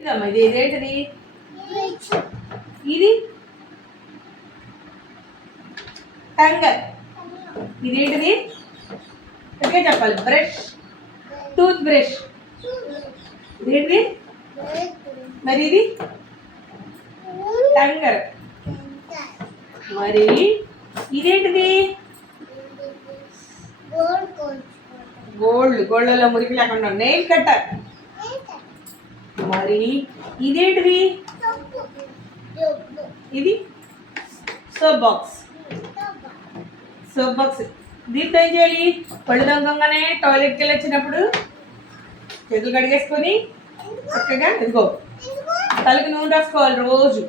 ఇదమ్మా ఇది ఇదేంటిది? ఇది టంగ్. ఇదేంటిది? ఓకే చెప్పాలి. Brush, tooth brush. ఇదేంటిది? మరి ఇది టంగర్. మరి ఇదేంటిది? గోల్డ్లో మురికి లేకుండా నెయిల్ కట్టర్. మరి ఇదేంటిది? ఇది సోప్ బాక్స్. దీంతో ఏం చేయాలి? పళ్ళు దొంగగానే టాయిలెట్కి వెళ్ళి వచ్చినప్పుడు చేతులు కడిగేసుకొని చక్కగా ఇదిగో తలకి నూనె రాసుకోవాలి రోజు.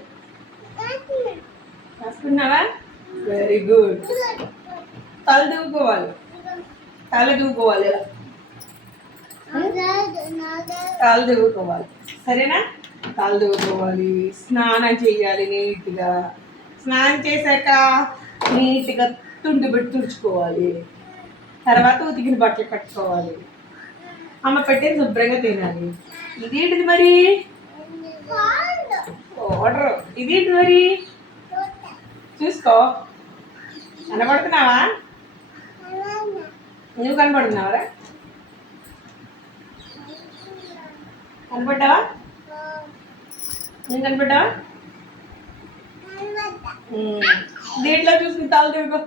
రాసుకున్నావా? Very good. తల దూకోవాలి ఇలా తల దువ్వుకోవాలి. సరేనా? తల దువ్వుకోవాలి, స్నానం చేయాలి నీట్గా. స్నానం చేశాక నీట్గా తుండి పెట్టి తుడుచుకోవాలి. తర్వాత ఉతికిన బట్టలు కట్టుకోవాలి. అమ్మ పెట్టేది శుభ్రంగా తినాలి. ఇదేంటిది మరి? పౌడర్. ఇదేంటి మరి? చూసుకో. కనబడుతున్నావా? నువ్వు కనబడుతున్నావరా? కనపడ్డావా? నువ్వు కనపడ్డావా? దీంట్లో చూసుకుని తాళ్ళు తిరుగు.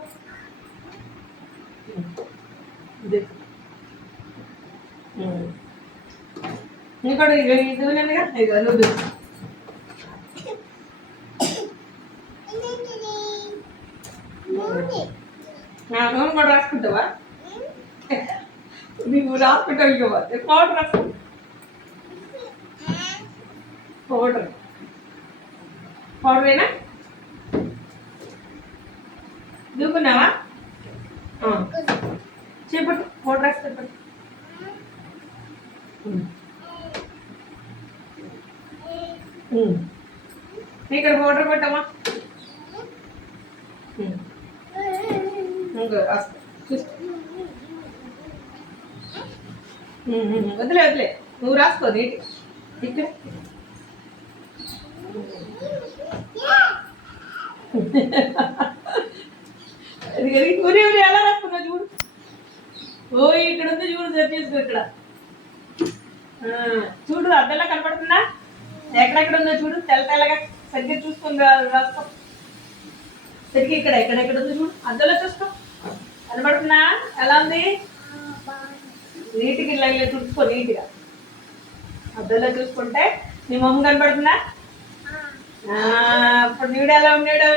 ఇంకోటి ఇది ఉన్నానుగా, ఇక నువ్వు నూనె కూడా రాసుకుంటావా? నువ్వు రాసుకుంటావు. ఇక పౌడర్ రాసుకో. పౌడరేనా? దూకున్నావా? చేపట్టు. పౌడర్ రాసి చెప్పండి. ఇక్కడ పౌడర్ పెట్టమ్మా. రాసుకో. చూసుకో. వదిలే నువ్వు రాసుకో నీట్. ఇక్కడ ఊరి ఎలా రాసుకున్నావు చూడు. ఓ ఇక్కడ ఉంది చూడు. సెట్ చేసుకో. ఇక్కడ చూడు, అద్దంలో కనపడుతుందా? ఎక్కడెక్కడ ఉందో చూడు. తెల్లగా సరిగ్గా చూసుకొని రాసుకో. సరిగ్గా ఎక్కడెక్కడ ఉందో చూడు. అద్దంలో చూసుకో. కనపడుతుందా? ఎలా ఉంది? నీట్గా ఇలా తుడుచుకో. నీట్గా అద్దంలో చూసుకుంటే నీ మొహం కనపడుతుందా? ఇప్పుడు నీడు ఎలా ఉన్నాడో